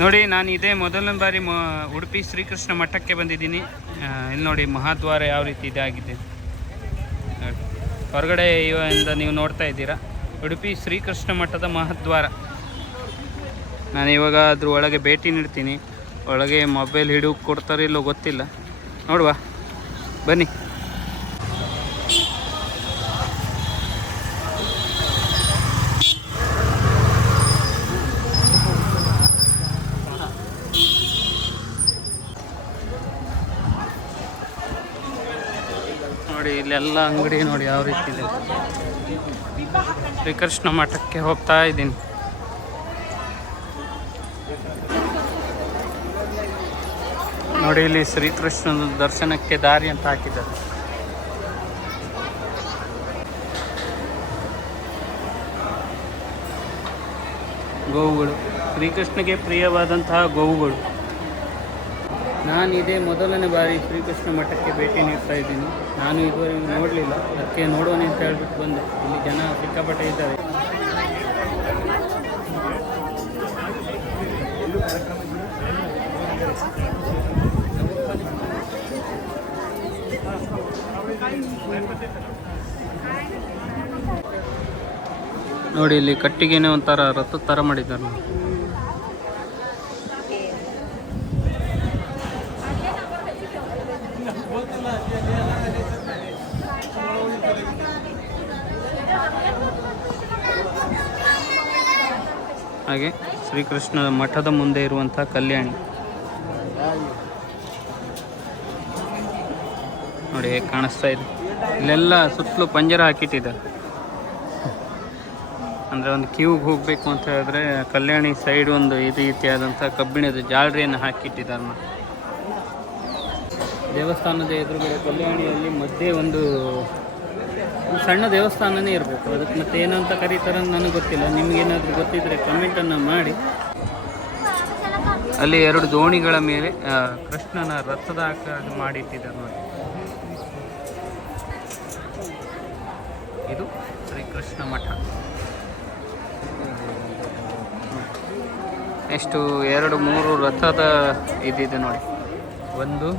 ನೋಡಿ, ನಾನು ಇದೇ ಮೊದಲನೇ ಬಾರಿ ಉಡುಪಿ ಶ್ರೀಕೃಷ್ಣ ಮಠಕ್ಕೆ ಬಂದಿದ್ದೀನಿ. ಇಲ್ಲಿ ನೋಡಿ ಮಹಾದ್ವಾರ ಯಾವ ರೀತಿ ಇದಾಗಿದೆ ನೋಡಿ. ಹೊರಗಡೆ ಇಂದ ನೀವು ನೋಡ್ತಾ ಇದ್ದೀರಾ ಉಡುಪಿ ಶ್ರೀಕೃಷ್ಣ ಮಠದ ಮಹಾದ್ವಾರ. ನಾನು ಇವಾಗ ಅದ್ರ ಒಳಗೆ ಭೇಟಿ ನೀಡ್ತೀನಿ. ಒಳಗೆ ಮೊಬೈಲ್ ಹಿಡಿಯೋಕೆ ಕೊಡ್ತಾರೋ ಇಲ್ಲೋ ಗೊತ್ತಿಲ್ಲ, ನೋಡುವ ಬನ್ನಿ. ನೋಡಿ ಇಲ್ಲೆಲ್ಲ ಅಂಗಡಿ ನೋಡಿ ಯಾವ ರೀತಿ ಇದೆ. ಶ್ರೀಕೃಷ್ಣ ಮಠಕ್ಕೆ ಹೋಗ್ತಾ ಇದ್ದೀನಿ. ನೋಡಿ ಇಲ್ಲಿ ಶ್ರೀಕೃಷ್ಣನ ದರ್ಶನಕ್ಕೆ ದಾರಿ ಅಂತ ಹಾಕಿದ್ದಾರೆ. ಗೋವುಗಳು, ಶ್ರೀಕೃಷ್ಣಗೆ ಪ್ರಿಯವಾದಂತಹ ಗೋವುಗಳು. ನಾನು ಇದೇ ಮೊದಲನೇ ಬಾರಿ ಶ್ರೀಕೃಷ್ಣ ಮಠಕ್ಕೆ ಭೇಟಿ ನೀಡ್ತಾ ಇದ್ದೀನಿ. ನಾನು ಇದುವರೆಗೂ ನೋಡಲಿಲ್ಲ, ಅದಕ್ಕೆ ನೋಡೋಣ ಅಂತ ಹೇಳ್ಬಿಟ್ಟು ಬಂದೆ. ಇಲ್ಲಿ ಜನ ಸಿಕ್ಕಾಪಟ್ಟೆ ಇದ್ದಾರೆ. ನೋಡಿ ಇಲ್ಲಿ ಕಟ್ಟಿಗೆನೇ ಒಂಥರ ರಥದ ಥರ ಮಾಡಿದ್ದಾರೆ ನೋಡಿ. ಹಾಗೆ ಶ್ರೀಕೃಷ್ಣ ಮಠದ ಮುಂದೆ ಇರುವಂಥ ಕಲ್ಯಾಣಿ ನೋಡಿ ಹೇಗೆ ಕಾಣಿಸ್ತಾ ಇದೆ. ಇಲ್ಲೆಲ್ಲ ಸುತ್ತಲೂ ಪಂಜರ ಹಾಕಿಟ್ಟಿದ್ದಾರೆ. ಅಂದರೆ ಒಂದು ಕ್ಯೂಗೆ ಹೋಗಬೇಕು ಅಂತ ಹೇಳಿದ್ರೆ ಕಲ್ಯಾಣಿ ಸೈಡ್ ಒಂದು ಈ ರೀತಿಯಾದಂಥ ಕಬ್ಬಿಣದ ಜಾಲರಿಯನ್ನು ಹಾಕಿಟ್ಟಿದ್ದಾರೆ. ದೇವಸ್ಥಾನದ ಎದುರುಗಡೆ ಕಲ್ಯಾಣಿಯಲ್ಲಿ ಮಧ್ಯೆ ಒಂದು ಸಣ್ಣ ದೇವಸ್ಥಾನನೇ ಇರಬೇಕು. ಅದಕ್ಕೆ ಮತ್ತೆ ಏನಂತ ಕರೀತಾರೆ ನನಗೆ ಗೊತ್ತಿಲ್ಲ. ನಿಮಗೇನಾದರೂ ಗೊತ್ತಿದ್ದರೆ ಕಮೆಂಟನ್ನು ಮಾಡಿ. ಅಲ್ಲಿ 2 ದೋಣಿಗಳ ಮೇಲೆ ಕೃಷ್ಣನ ರಥದ ಆಕಾರ ಮಾಡಿಟ್ಟಿದ್ದಾರೆ ನೋಡಿ. ಇದು ಶ್ರೀಕೃಷ್ಣ ಮಠ. ಎಷ್ಟು 2-3 ರಥದ ಇದಿದೆ ನೋಡಿ. ಒಂದು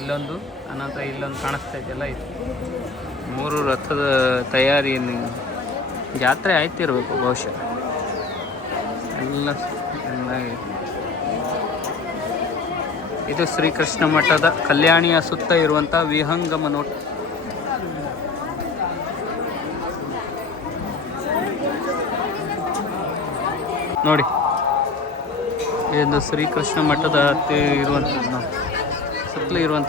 ಇಲ್ಲೊಂದು ಅನಂತರ ಇಲ್ಲೊಂದು ಕಾಣಿಸ್ತಾ ಇದೆಯಲ್ಲ, ಇದು 3 ರಥದ ತಯಾರಿಯಲ್ಲಿ ಜಾತ್ರೆ ಆಯ್ತಿರ್ಬೇಕು ಬಹುಶಃ. ಎಲ್ಲ ಚೆನ್ನಾಗಿ. ಇದು ಶ್ರೀಕೃಷ್ಣ ಮಠದ ಕಲ್ಯಾಣಿಯ ಸುತ್ತ ಇರುವಂಥ ವಿಹಂಗಮ ನೋಟ. ನೋಡಿ ಇದೊಂದು ಶ್ರೀಕೃಷ್ಣ ಮಠದ ಹತ್ತಿ ಇರುವಂಥದ್ದು ನೋಡಿ, ಸುತ್ತಲೂ ಇರುವಂಥ.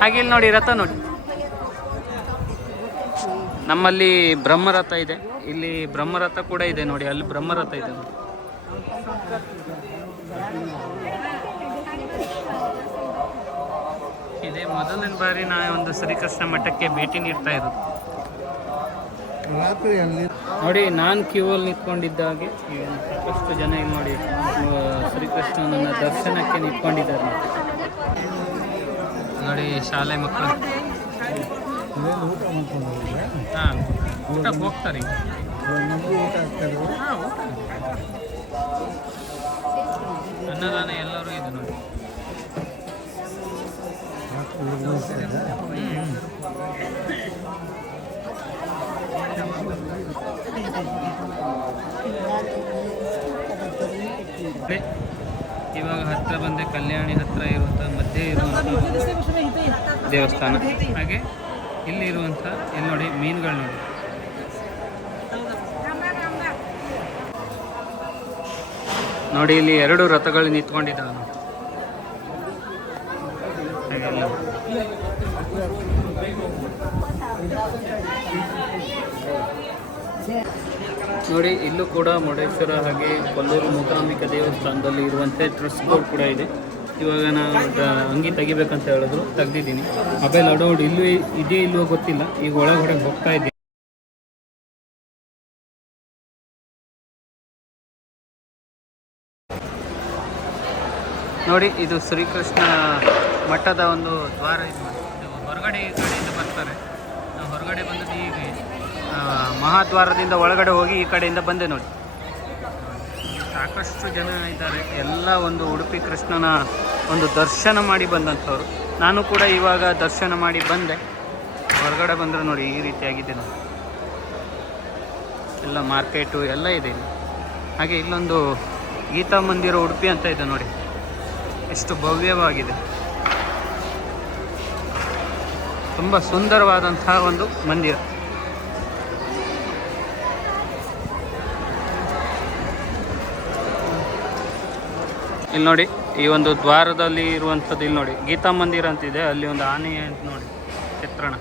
ಹಾಗೆ ಇಲ್ಲಿ ನೋಡಿ ರಥ ನೋಡಿ. ನಮ್ಮಲ್ಲಿ ಬ್ರಹ್ಮರಥ ಇದೆ, ಇಲ್ಲಿ ಬ್ರಹ್ಮರಥ ಕೂಡ ಇದೆ ನೋಡಿ. ಅಲ್ಲಿ ಬ್ರಹ್ಮರಥ ಇದೆ ನೋಡಿ. ಇದೇ ಮೊದಲನೇ ಬಾರಿ ನಾ ಒಂದು ಶ್ರೀಕೃಷ್ಣ ಮಠಕ್ಕೆ ಭೇಟಿ ನೀಡ್ತಾ ಇರೋದು. ನೋಡಿ ನಾನು ಕ್ಯೂವಲ್ಲಿ ನಿಂತ್ಕೊಂಡಿದ್ದಾಗೆ ಈಗ ಸಾಕಷ್ಟು ಜನ ಇಲ್ಲಿ ನೋಡಿ ಶ್ರೀಕೃಷ್ಣನ ದರ್ಶನಕ್ಕೆ ನಿಂತ್ಕೊಂಡಿದ್ದಾರೆ ನೋಡಿ. ಶಾಲೆ ಮಕ್ಕಳು ಹಾಂ ಊಟಕ್ಕೆ ಹೋಗ್ತಾರೆ. ಅನ್ನದಾನ ಎಲ್ಲರೂ ಇದೆ ನೋಡಿ. ಇವಾಗ ಹತ್ತಿರ ಬಂದೆ ಕಲ್ಯಾಣಿ ಹತ್ತಿರ ಇರುವಂಥ ಮಧ್ಯೆ ಇರುವಂಥ ದೇವಸ್ಥಾನ. ಹಾಗೆ ಇಲ್ಲಿ ಇರುವಂಥ ಇಲ್ಲಿ ನೋಡಿ ಮೀನುಗಳು ನೋಡಿ. ನೋಡಿ ಇಲ್ಲಿ 2 ರಥಗಳು ನಿಂತ್ಕೊಂಡಿದ್ದಾವೆ ಹಾಗೆಲ್ಲ. ನೋಡಿ ಇಲ್ಲೂ ಕೂಡ ಮುರುಡೇಶ್ವರ ಹಾಗೆ ಕೊಲ್ಲೂರು ಮೂಕಾಂಬಿಕಾ ದೇವಸ್ಥಾನದಲ್ಲಿ ಇರುವಂತೆ ಡ್ರೆಸ್ಗಳು ಕೂಡ ಇದೆ. ಇವಾಗ ನಾನು ಅಂಗಿ ತೆಗಿಬೇಕಂತ ಹೇಳಿದ್ರು, ತೆಗ್ದಿದ್ದೀನಿ. ಮೊಬೈಲ್ ಅಡೌಡ್ ಇಲ್ಲೂ ಇದೆಯೋ ಇಲ್ಲವೋ ಗೊತ್ತಿಲ್ಲ. ಈಗ ಒಳಗಡೆ ಹೋಗ್ತಾ ಇದ್ದೀನಿ. ನೋಡಿ ಇದು ಶ್ರೀಕೃಷ್ಣ ಮಠದ ಒಂದು ದ್ವಾರ. ಇದು ಹೊರಗಡೆ ಈ ಕಡೆಯಿಂದ ಬರ್ತಾರೆ. ನಾವು ಹೊರಗಡೆ ಬಂದದ್ದು ಹೀಗೆ ಮಹಾದ್ವಾರದಿಂದ ಒಳಗಡೆ ಹೋಗಿ ಈ ಕಡೆಯಿಂದ ಬಂದೆ ನೋಡಿ. ಸಾಕಷ್ಟು ಜನ ಇದ್ದಾರೆ. ಎಲ್ಲ ಒಂದು ಉಡುಪಿ ಕೃಷ್ಣನ ಒಂದು ದರ್ಶನ ಮಾಡಿ ಬಂದಂಥವ್ರು. ನಾನು ಕೂಡ ಇವಾಗ ದರ್ಶನ ಮಾಡಿ ಬಂದೆ. ಹೊರಗಡೆ ಬಂದರೆ ನೋಡಿ ಈ ರೀತಿಯಾಗಿದೆ ನೋಡಿ, ಎಲ್ಲ ಮಾರ್ಕೆಟು ಎಲ್ಲ ಇದೆ ಇಲ್ಲಿ. ಹಾಗೆ ಇಲ್ಲೊಂದು ಗೀತಾ ಮಂದಿರ ಉಡುಪಿ ಅಂತ ಇದೆ ನೋಡಿ, ಎಷ್ಟು ಭವ್ಯವಾಗಿದೆ. ತುಂಬ ಸುಂದರವಾದಂತಹ ಒಂದು ಮಂದಿರ. ಇಲ್ಲಿ ನೋಡಿ ಈ ಒಂದು ದ್ವಾರದಲ್ಲಿ ಇರುವಂಥದ್ದು, ಇಲ್ಲಿ ನೋಡಿ ಗೀತಾ ಮಂದಿರ ಅಂತಿದೆ, ಅಲ್ಲಿ ಒಂದು ಆನೆ ಅಂತ ನೋಡಿ ಚಿತ್ರಣ.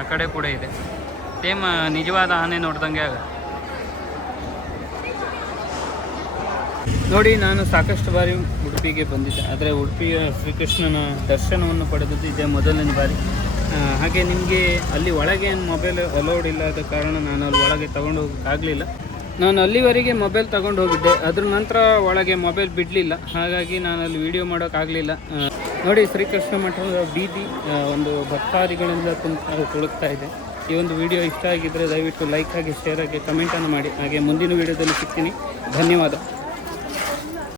ಆ ಕಡೆ ಕೂಡ ಇದೆ, ಸೇಮ್ ನಿಜವಾದ ಆನೆ ನೋಡ್ದಂಗೆ ಆಗ ನೋಡಿ. ನಾನು ಸಾಕಷ್ಟು ಬಾರಿ ಉಡುಪಿಗೆ ಬಂದಿದ್ದೆ, ಆದರೆ ಉಡುಪಿಯ ಶ್ರೀಕೃಷ್ಣನ ದರ್ಶನವನ್ನು ಪಡೆದದ್ದು ಇದೇ ಮೊದಲನೇ ಬಾರಿ. ಹಾಗೆ ನಿಮಗೆ ಅಲ್ಲಿ ಒಳಗೆ ಮೊಬೈಲ್ ಅಲೌಡ್ ಇಲ್ಲದ ಕಾರಣ ನಾನು ಅಲ್ಲಿ ಒಳಗೆ ತೊಗೊಂಡು ಹೋಗೋಕ್ಕಾಗಲಿಲ್ಲ. ನಾನು ಅಲ್ಲಿವರೆಗೆ ಮೊಬೈಲ್ ತಗೊಂಡು ಹೋಗಿದ್ದೆ, ಅದ್ರ ನಂತರ ಒಳಗೆ ಮೊಬೈಲ್ ಬಿಡಲಿಲ್ಲ, ಹಾಗಾಗಿ ನಾನು ಅಲ್ಲಿ ವಿಡಿಯೋ ಮಾಡೋಕ್ಕಾಗಲಿಲ್ಲ. ನೋಡಿ ಶ್ರೀಕೃಷ್ಣ ಮಠದ ಬೀದಿ ಒಂದು ಭಕ್ತಾದಿಗಳಿಂದ ತುಳುಕ್ತಾ ಇದೆ. ಈ ಒಂದು ವಿಡಿಯೋ ಇಷ್ಟ ಆಗಿದ್ದರೆ ದಯವಿಟ್ಟು ಲೈಕ್ ಆಗಿ, ಶೇರ್ ಆಗಿ, ಕಮೆಂಟನ್ನು ಮಾಡಿ. ಹಾಗೆ ಮುಂದಿನ ವಿಡಿಯೋದಲ್ಲಿ ಸಿಗ್ತೀನಿ. ಧನ್ಯವಾದ.